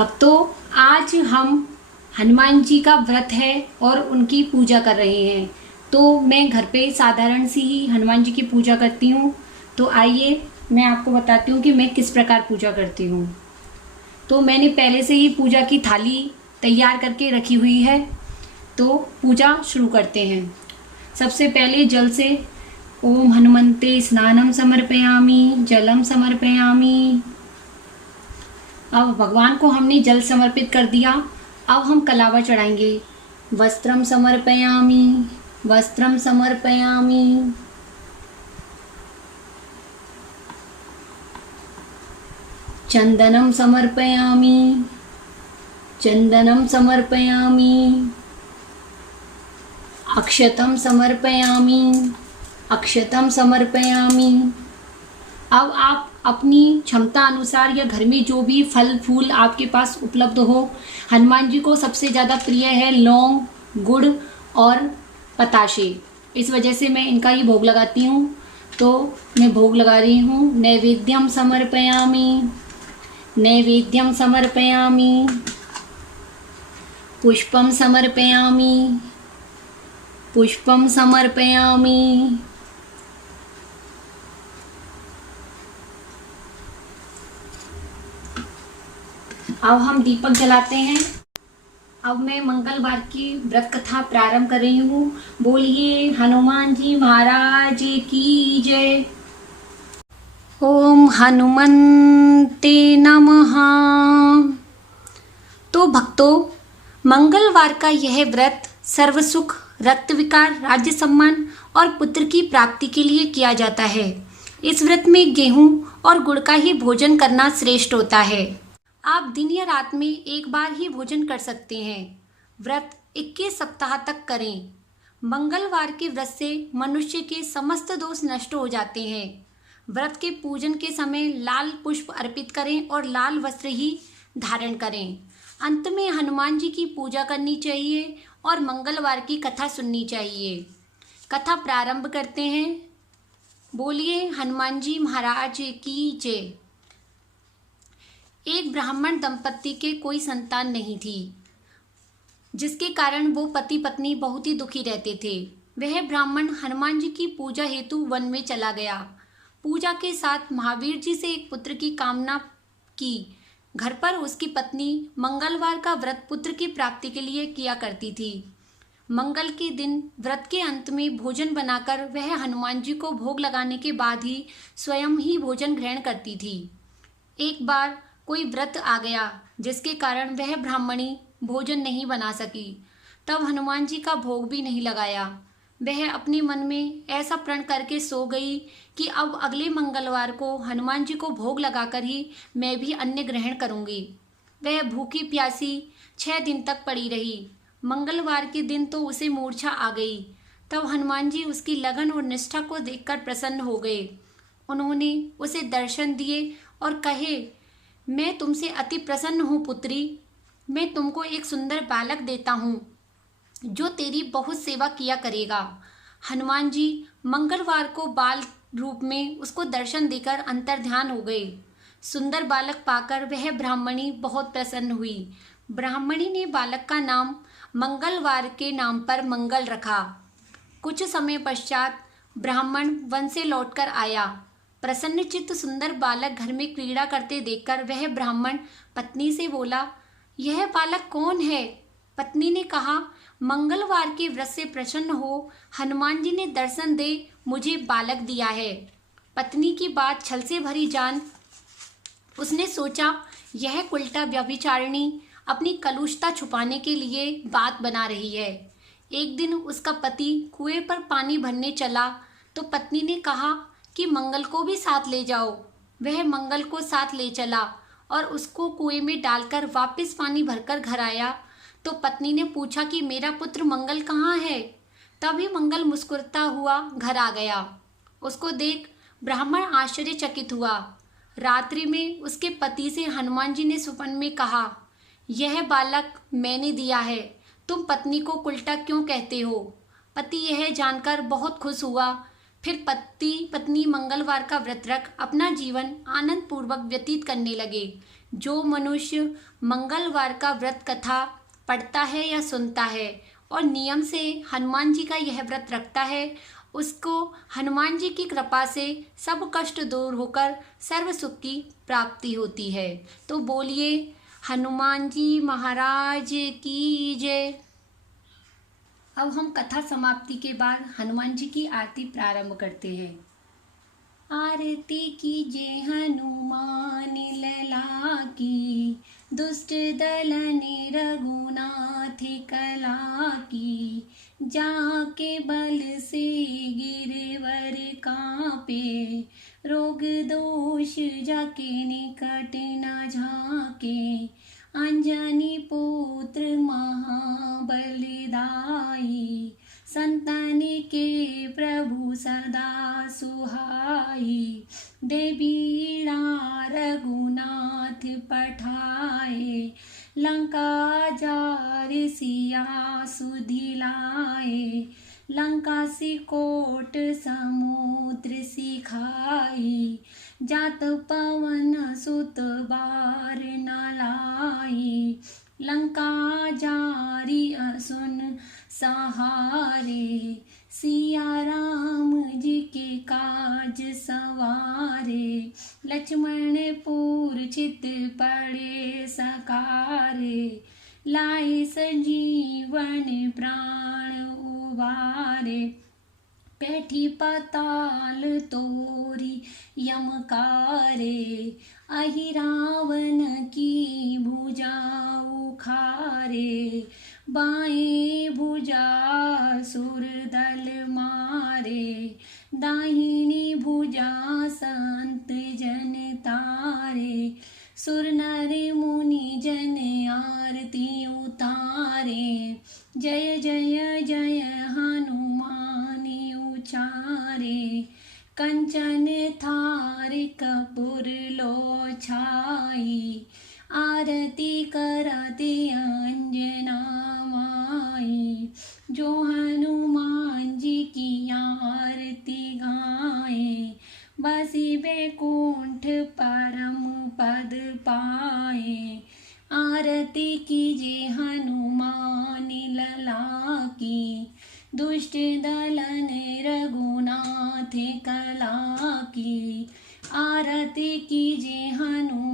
भक्तों, आज हम हनुमान जी का व्रत है और उनकी पूजा कर रहे हैं। तो मैं घर पे साधारण सी ही हनुमान जी की पूजा करती हूँ। तो आइए मैं आपको बताती हूँ कि मैं किस प्रकार पूजा करती हूँ। तो मैंने पहले से ही पूजा की थाली तैयार करके रखी हुई है। तो पूजा शुरू करते हैं। सबसे पहले जल से ओम हनुमंते स्नानम समर्पयामि, जलम समर्पयामि। अब भगवान को हमने जल समर्पित कर दिया। अब हम कलावा चढ़ाएंगे। वस्त्रम समर्पयामि, वस्त्रम समर्पयामि। चंदनम समर्पयामि, चंदनम समर्पयामि। अक्षतम समर्पयामि, अक्षतम समर्पयामि। अब आप अपनी क्षमता अनुसार या घर में जो भी फल फूल आपके पास उपलब्ध हो, हनुमान जी को सबसे ज़्यादा प्रिय है लौंग, गुड़ और पताशे। इस वजह से मैं इनका ही भोग लगाती हूँ। तो मैं भोग लगा रही हूँ। नैवेद्यम समर्पयामि, नैवेद्यम समर्पयामि। पुष्पम समर्पयामि, पुष्पम समर्पयामि। अब हम दीपक जलाते हैं। अब मैं मंगलवार की व्रत कथा प्रारंभ कर रही हूँ। बोलिए हनुमान जी महाराज की जय। ओम हनुमंते नमः। तो भक्तों, मंगलवार का यह व्रत सर्व सुख, रक्त विकार, राज्य सम्मान और पुत्र की प्राप्ति के लिए किया जाता है। इस व्रत में गेहूं और गुड़ का ही भोजन करना श्रेष्ठ होता है। आप दिन या रात में एक बार ही भोजन कर सकते हैं। व्रत 21 सप्ताह तक करें। मंगलवार के व्रत से मनुष्य के समस्त दोष नष्ट हो जाते हैं। व्रत के पूजन के समय लाल पुष्प अर्पित करें और लाल वस्त्र ही धारण करें। अंत में हनुमान जी की पूजा करनी चाहिए और मंगलवार की कथा सुननी चाहिए। कथा प्रारंभ करते हैं। बोलिए हनुमान जी महाराज की जय। एक ब्राह्मण दंपत्ति के कोई संतान नहीं थी, जिसके कारण वो पति पत्नी बहुत ही दुखी रहते थे। वह ब्राह्मण हनुमान जी की पूजा हेतु वन में चला गया। पूजा के साथ महावीर जी से एक पुत्र की कामना की। घर पर उसकी पत्नी मंगलवार का व्रत पुत्र की प्राप्ति के लिए किया करती थी। मंगल के दिन व्रत के अंत में भोजन बनाकर वह हनुमान जी को भोग लगाने के बाद ही स्वयं ही भोजन ग्रहण करती थी। एक बार कोई व्रत आ गया, जिसके कारण वह ब्राह्मणी भोजन नहीं बना सकी। तब हनुमान जी का भोग भी नहीं लगाया। वह अपने मन में ऐसा प्रण करके सो गई कि अब अगले मंगलवार को हनुमान जी को भोग लगाकर ही मैं भी अन्न ग्रहण करूंगी। वह भूखी प्यासी 6 दिन तक पड़ी रही। मंगलवार के दिन तो उसे मूर्छा आ गई। तब हनुमान जी उसकी लगन और निष्ठा को देखकर प्रसन्न हो गए। उन्होंने उसे दर्शन दिए और कहे, मैं तुमसे अति प्रसन्न हूँ पुत्री। मैं तुमको एक सुंदर बालक देता हूँ जो तेरी बहुत सेवा किया करेगा। हनुमान जी मंगलवार को बाल रूप में उसको दर्शन देकर अंतर्ध्यान हो गए। सुंदर बालक पाकर वह ब्राह्मणी बहुत प्रसन्न हुई। ब्राह्मणी ने बालक का नाम मंगलवार के नाम पर मंगल रखा। कुछ समय पश्चात ब्राह्मण वन से लौटकर आया। प्रसन्नचित्त सुंदर बालक घर में क्रीड़ा करते देखकर वह ब्राह्मण पत्नी से बोला, यह बालक कौन है? पत्नी ने कहा, मंगलवार के व्रत से प्रसन्न हो हनुमान जी ने दर्शन दे मुझे बालक दिया है। पत्नी की बात छल से भरी जान उसने सोचा, यह कुलटा व्यभिचारिणी अपनी कलुषता छुपाने के लिए बात बना रही है। एक दिन उसका पति कुएं पर पानी भरने चला तो पत्नी ने कहा कि मंगल को भी साथ ले जाओ। वह मंगल को साथ ले चला और उसको कुएं में डालकर वापस पानी भरकर घर आया। तो पत्नी ने पूछा कि मेरा पुत्र मंगल कहाँ है? तभी मंगल मुस्कुराता हुआ घर आ गया। उसको देख ब्राह्मण आश्चर्यचकित हुआ। रात्रि में उसके पति से हनुमान जी ने स्वप्न में कहा, यह बालक मैंने दिया है, तुम पत्नी को उल्टा क्यों कहते हो? पति यह जानकर बहुत खुश हुआ। फिर पति पत्नी मंगलवार का व्रत रख अपना जीवन आनंद पूर्वक व्यतीत करने लगे। जो मनुष्य मंगलवार का व्रत कथा पढ़ता है या सुनता है और नियम से हनुमान जी का यह व्रत रखता है, उसको हनुमान जी की कृपा से सब कष्ट दूर होकर सर्व सुख की प्राप्ति होती है। तो बोलिए हनुमान जी महाराज की जय। अब हम कथा समाप्ति के बाद हनुमान जी की आरती प्रारंभ करते हैं। आरती कीजिए हनुमान लला की, दुष्ट दलन रघुनाथ कला की। जाके बल से गिरवर कांपे, रोग दोष जाके निकट न झाके। अंजनी पुत्र महाबलदाई, संतन के प्रभु सदा सुहाई। देवीड़ा रघुनाथ पठाए, लंका जार सिया सुधिलाए। लंका सिकोट समुद्र सिखाई, जात पवन सुत बार न लाई। लंका जारी असुन सहारे, सिया राम जी के काज सवारे। लक्ष्मण पूर्छित पड़े सकारे, लाए संजीवन प्राण उबारे। बैठी पाताल तोरी यमकारे, अहि रावण की भुजा उखारे। बाएं भुजा सुर दल मारे, दाहिनी भुजा संत जन तारे। सुर नर मुनि जन आरती उतारे, जय जय जय हनुमान उचारे। कंचन थार कपूर लो छाई, आरती करते अंजना माई। जो हनुमान जी की आरती गाए, बसी बैकुंठ परम पद पाए। आरती कीजिए हनुमान लला की, दुष्ट दलन रघुनाथ कला की। आरती कीजिए हनुमान